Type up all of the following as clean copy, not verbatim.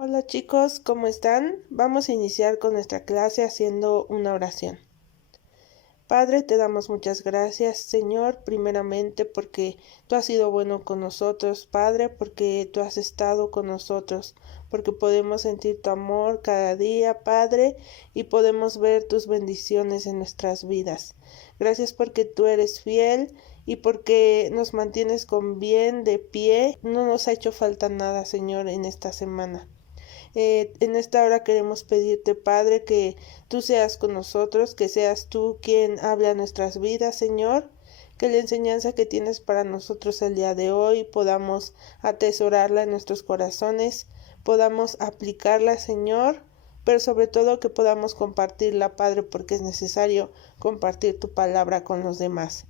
Hola chicos, ¿cómo están? Vamos a iniciar con nuestra clase haciendo una oración. Padre, te damos muchas gracias, Señor, primeramente porque tú has sido bueno con nosotros, Padre, porque tú has estado con nosotros, porque podemos sentir tu amor cada día, Padre, y podemos ver tus bendiciones en nuestras vidas. Gracias porque tú eres fiel y porque nos mantienes con bien de pie. No nos ha hecho falta nada, Señor, en esta semana. En esta hora queremos pedirte, Padre, que tú seas con nosotros, que seas tú quien habla nuestras vidas, Señor, que la enseñanza que tienes para nosotros el día de hoy podamos atesorarla en nuestros corazones, podamos aplicarla, Señor, pero sobre todo que podamos compartirla, Padre, porque es necesario compartir tu palabra con los demás.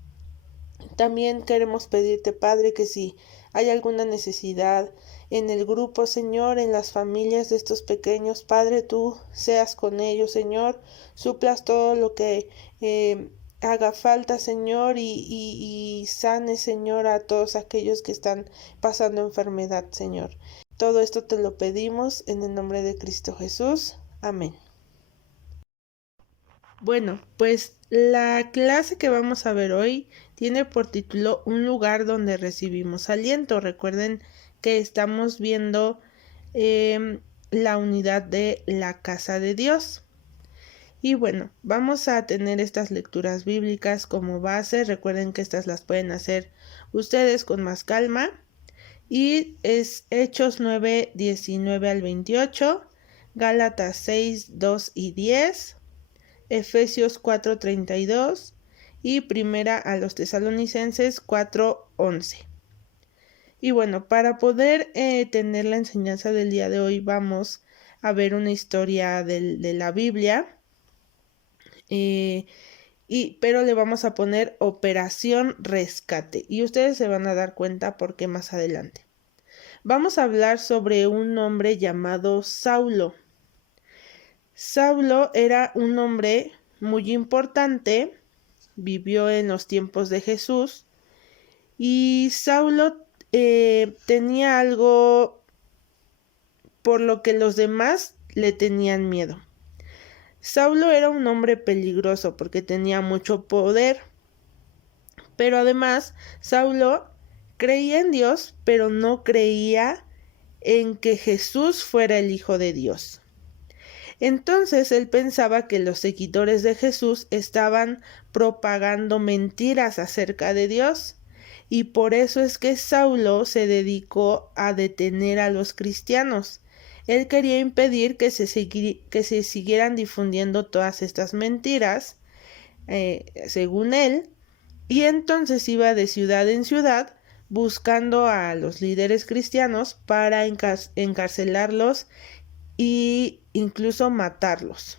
También queremos pedirte, Padre, que si hay alguna necesidad en el grupo, Señor, en las familias de estos pequeños, Padre, tú seas con ellos, Señor, suplas todo lo que haga falta, Señor, y sane, Señor, a todos aquellos que están pasando enfermedad, Señor. Todo esto te lo pedimos en el nombre de Cristo Jesús. Amén. Bueno, pues la clase que vamos a ver hoy tiene por título Un lugar donde recibimos aliento. Recuerden que estamos viendo la unidad de la casa de Dios. Y bueno, vamos a tener estas lecturas bíblicas como base. Recuerden que estas las pueden hacer ustedes con más calma. Y es Hechos 9, 19 al 28, Gálatas 6, 2 y 10. Efesios 4:32 y Primera a los Tesalonicenses 4:11. Y bueno, para poder tener la enseñanza del día de hoy vamos a ver una historia de la Biblia, pero le vamos a poner Operación Rescate y ustedes se van a dar cuenta por qué más adelante. Vamos a hablar sobre un hombre llamado Saulo. Saulo era un hombre muy importante, vivió en los tiempos de Jesús y Saulo tenía algo por lo que los demás le tenían miedo. Saulo era un hombre peligroso porque tenía mucho poder, pero además Saulo creía en Dios, pero no creía en que Jesús fuera el Hijo de Dios. Entonces él pensaba que los seguidores de Jesús estaban propagando mentiras acerca de Dios, y por eso es que Saulo se dedicó a detener a los cristianos. Él quería impedir que se siguieran difundiendo todas estas mentiras, según él, y entonces iba de ciudad en ciudad buscando a los líderes cristianos para encarcelarlos e incluso matarlos.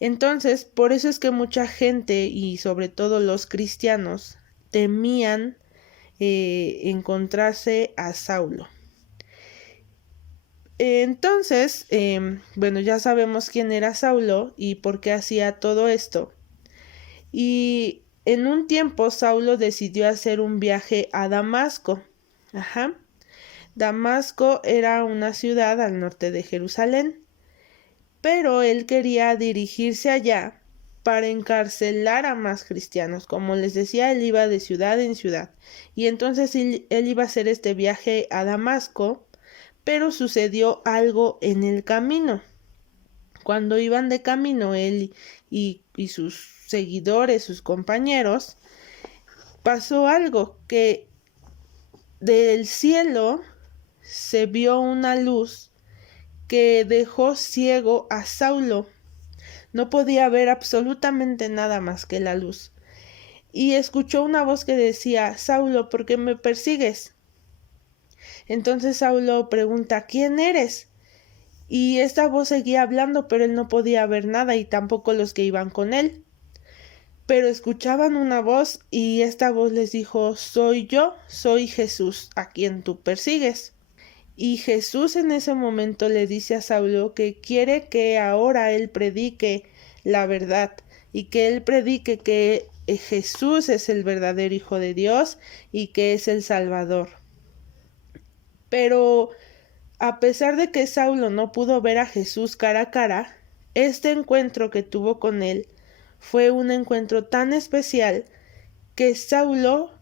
Entonces, por eso es que mucha gente y sobre todo los cristianos temían encontrarse a Saulo. Entonces, bueno, ya sabemos quién era Saulo y por qué hacía todo esto. Y en un tiempo Saulo decidió hacer un viaje a Damasco. Damasco era una ciudad al norte de Jerusalén, pero él quería dirigirse allá para encarcelar a más cristianos. Como les decía, él iba de ciudad en ciudad. Y entonces él iba a hacer este viaje a Damasco, pero sucedió algo en el camino. Cuando iban de camino, él y sus seguidores, sus compañeros, pasó algo que del cielo se vio una luz que dejó ciego a Saulo. No podía ver absolutamente nada más que la luz. Y escuchó una voz que decía: Saulo, ¿por qué me persigues? Entonces Saulo pregunta: ¿quién eres? Y esta voz seguía hablando, pero él no podía ver nada y tampoco los que iban con él. Pero escuchaban una voz y esta voz les dijo: soy yo, soy Jesús, a quien tú persigues. Y Jesús en ese momento le dice a Saulo que quiere que ahora él predique la verdad y que él predique que Jesús es el verdadero Hijo de Dios y que es el Salvador. Pero A pesar de que Saulo no pudo ver a Jesús cara a cara, este encuentro que tuvo con él fue un encuentro tan especial que Saulo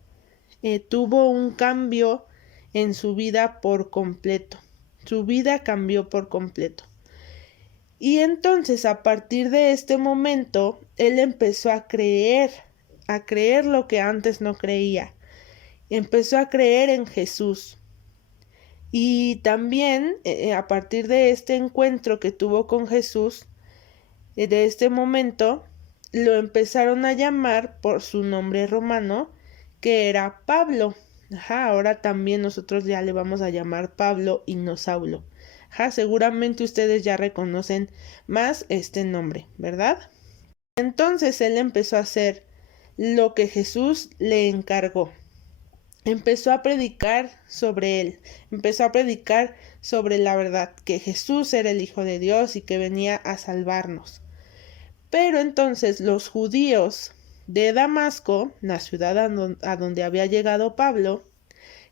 tuvo un cambio en su vida por completo. Su vida cambió por completo. Y entonces a partir de este momento, él empezó a creer lo que antes no creía. Empezó a creer en Jesús. Y también a partir de este encuentro que tuvo con Jesús, de este momento, lo empezaron a llamar por su nombre romano, que era Pablo. Ahora también nosotros ya le vamos a llamar Pablo y no Saulo. Seguramente ustedes ya reconocen más este nombre, ¿verdad? Entonces él empezó a hacer lo que Jesús le encargó. Empezó a predicar sobre él, empezó a predicar sobre la verdad, que Jesús era el Hijo de Dios y que venía a salvarnos. Pero entonces los judíos de Damasco, la ciudad a donde había llegado Pablo,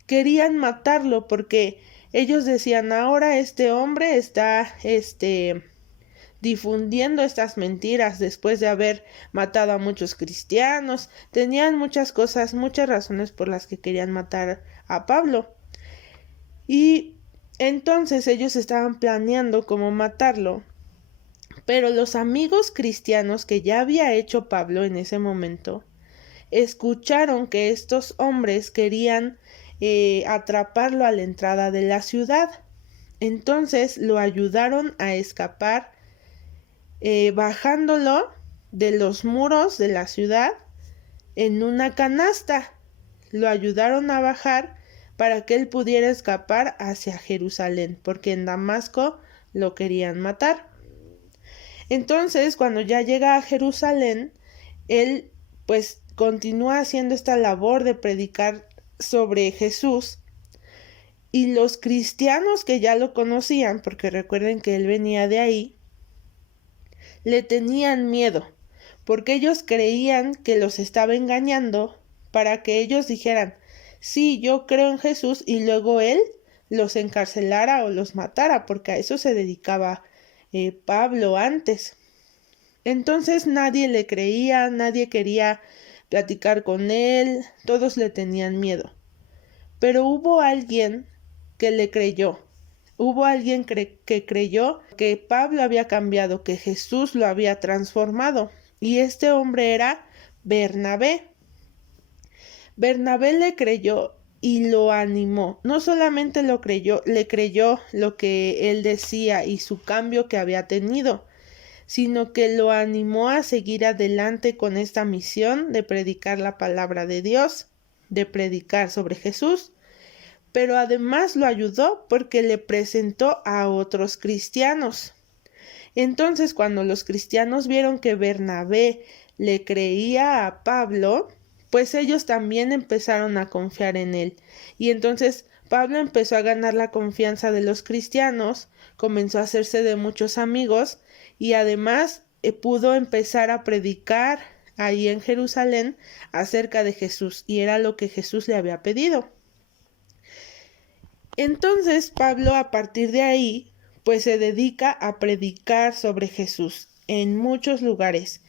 querían matarlo porque ellos decían, ahora este hombre está difundiendo estas mentiras después de haber matado a muchos cristianos. Tenían muchas cosas, muchas razones por las que querían matar a Pablo. Y entonces ellos estaban planeando cómo matarlo. Pero los amigos cristianos que ya había hecho Pablo en ese momento, escucharon que estos hombres querían atraparlo a la entrada de la ciudad. Entonces lo ayudaron a escapar bajándolo de los muros de la ciudad en una canasta. Lo ayudaron a bajar para que él pudiera escapar hacia Jerusalén, porque en Damasco lo querían matar. Entonces, cuando ya llega a Jerusalén, él pues continúa haciendo esta labor de predicar sobre Jesús, y los cristianos que ya lo conocían, porque recuerden que él venía de ahí, le tenían miedo, porque ellos creían que los estaba engañando para que ellos dijeran, sí, yo creo en Jesús, y luego él los encarcelara o los matara, porque a eso se dedicaba Pablo antes. Entonces nadie le creía, nadie quería platicar con él, todos le tenían miedo. Pero hubo alguien que le creyó. Hubo alguien que creyó que Pablo había cambiado, que Jesús lo había transformado. Y este hombre era Bernabé. Bernabé le creyó y lo animó. No solamente lo creyó, le creyó lo que él decía y su cambio que había tenido, sino que lo animó a seguir adelante con esta misión de predicar la palabra de Dios, de predicar sobre Jesús. Pero además lo ayudó porque le presentó a otros cristianos. Entonces, cuando los cristianos vieron que Bernabé le creía a Pablo, pues ellos también empezaron a confiar en él. Y entonces Pablo empezó a ganar la confianza de los cristianos, comenzó a hacerse de muchos amigos y además pudo empezar a predicar ahí en Jerusalén acerca de Jesús, y era lo que Jesús le había pedido. Entonces Pablo a partir de ahí pues se dedica a predicar sobre Jesús en muchos lugares,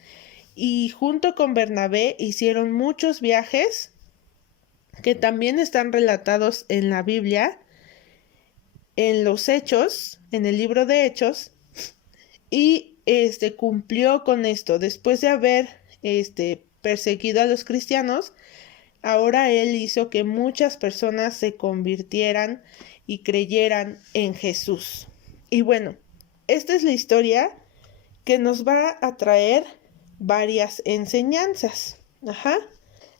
y junto con Bernabé hicieron muchos viajes que también están relatados en la Biblia, en los Hechos, en el libro de Hechos, y cumplió con esto. Después de haber perseguido a los cristianos, ahora él hizo que muchas personas se convirtieran y creyeran en Jesús. Y bueno, esta es la historia que nos va a traer varias enseñanzas.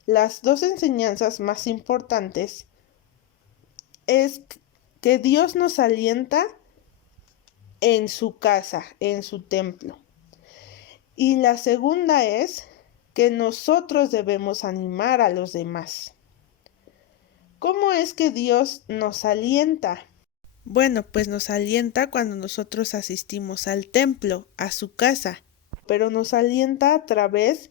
Las dos enseñanzas más importantes es que Dios nos alienta en su casa, en su templo. Y la segunda es que nosotros debemos animar a los demás. ¿Cómo es que Dios nos alienta? Bueno, pues nos alienta cuando nosotros asistimos al templo, a su casa, pero nos alienta a través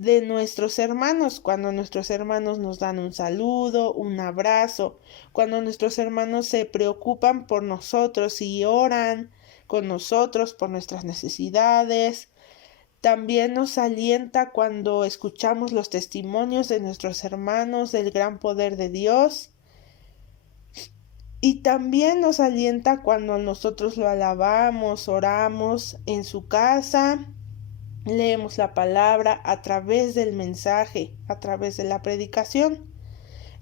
de nuestros hermanos, cuando nuestros hermanos nos dan un saludo, un abrazo, cuando nuestros hermanos se preocupan por nosotros y oran con nosotros por nuestras necesidades. También nos alienta cuando escuchamos los testimonios de nuestros hermanos del gran poder de Dios. Y también nos alienta cuando nosotros lo alabamos, oramos en su casa, leemos la palabra a través del mensaje, a través de la predicación.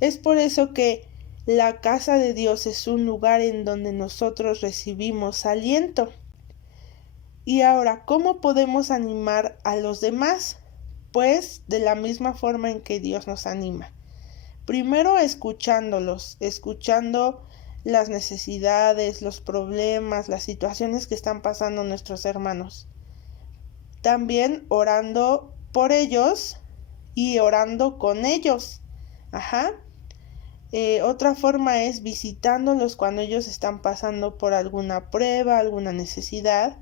Es por eso que la casa de Dios es un lugar en donde nosotros recibimos aliento. Y ahora, ¿cómo podemos animar a los demás? Pues de la misma forma en que Dios nos anima. Primero escuchándolos, escuchando las necesidades, los problemas, las situaciones que están pasando nuestros hermanos. También orando por ellos y orando con ellos. Otra forma es visitándolos cuando ellos están pasando por alguna prueba, alguna necesidad.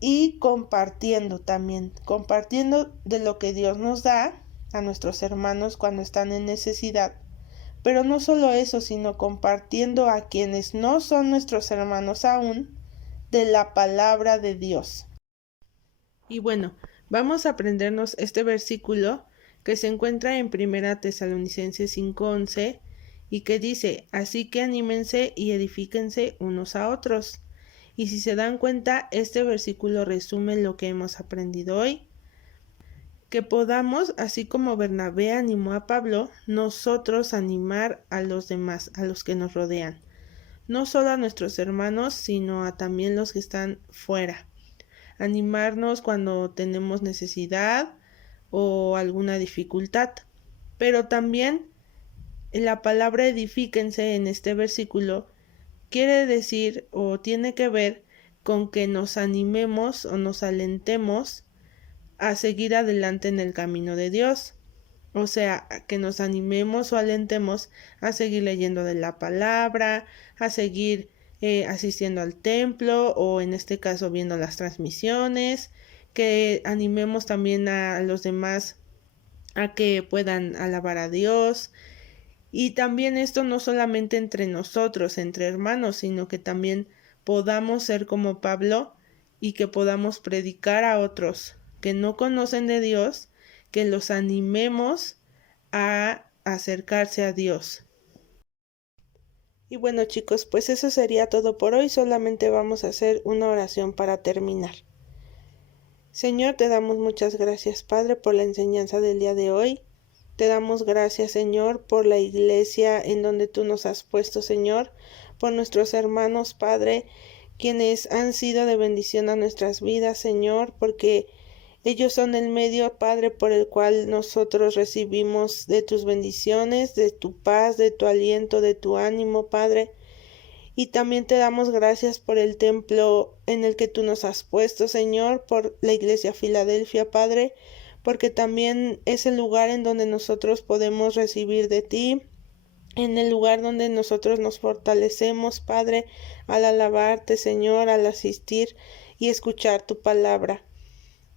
Y compartiendo también, compartiendo de lo que Dios nos da a nuestros hermanos cuando están en necesidad. Pero no solo eso, sino compartiendo a quienes no son nuestros hermanos aún de la palabra de Dios. Y bueno, vamos a aprendernos este versículo que se encuentra en 1 Tesalonicenses 5:11 y que dice: así que anímense y edifíquense unos a otros. Y si se dan cuenta, este versículo resume lo que hemos aprendido hoy. Que podamos, así como Bernabé animó a Pablo, nosotros animar a los demás, a los que nos rodean. No solo a nuestros hermanos, sino a también los que están fuera. Animarnos cuando tenemos necesidad o alguna dificultad. Pero también la palabra edifíquense en este versículo quiere decir o tiene que ver con que nos animemos o nos alentemos a seguir adelante en el camino de Dios. O sea, que nos animemos o alentemos a seguir leyendo de la palabra, a seguir asistiendo al templo o en este caso viendo las transmisiones, que animemos también a los demás a que puedan alabar a Dios. Y también esto no solamente entre nosotros, entre hermanos, sino que también podamos ser como Pablo y que podamos predicar a otros que no conocen de Dios, que los animemos a acercarse a Dios. Y bueno, chicos, pues eso sería todo por hoy. Solamente vamos a hacer una oración para terminar. Señor, te damos muchas gracias, Padre, por la enseñanza del día de hoy. Te damos gracias, Señor, por la iglesia en donde tú nos has puesto, Señor, por nuestros hermanos, Padre, quienes han sido de bendición a nuestras vidas, Señor, porque ellos son el medio, Padre, por el cual nosotros recibimos de tus bendiciones, de tu paz, de tu aliento, de tu ánimo, Padre. Y también te damos gracias por el templo en el que tú nos has puesto, Señor, por la Iglesia Filadelfia, Padre, porque también es el lugar en donde nosotros podemos recibir de ti, en el lugar donde nosotros nos fortalecemos, Padre, al alabarte, Señor, al asistir y escuchar tu palabra.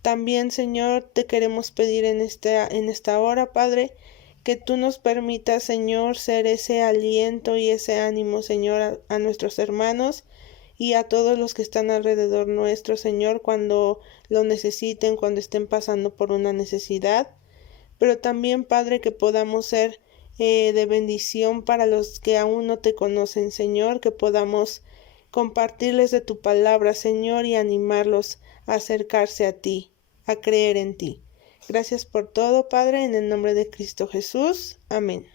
También, Señor, te queremos pedir en esta hora, Padre, que tú nos permitas, Señor, ser ese aliento y ese ánimo, Señor, a nuestros hermanos y a todos los que están alrededor nuestro, Señor, cuando lo necesiten, cuando estén pasando por una necesidad. Pero también, Padre, que podamos ser de bendición para los que aún no te conocen, Señor, que podamos compartirles de tu palabra, Señor, y animarlos a acercarse a ti, a creer en ti. Gracias por todo, Padre, en el nombre de Cristo Jesús. Amén.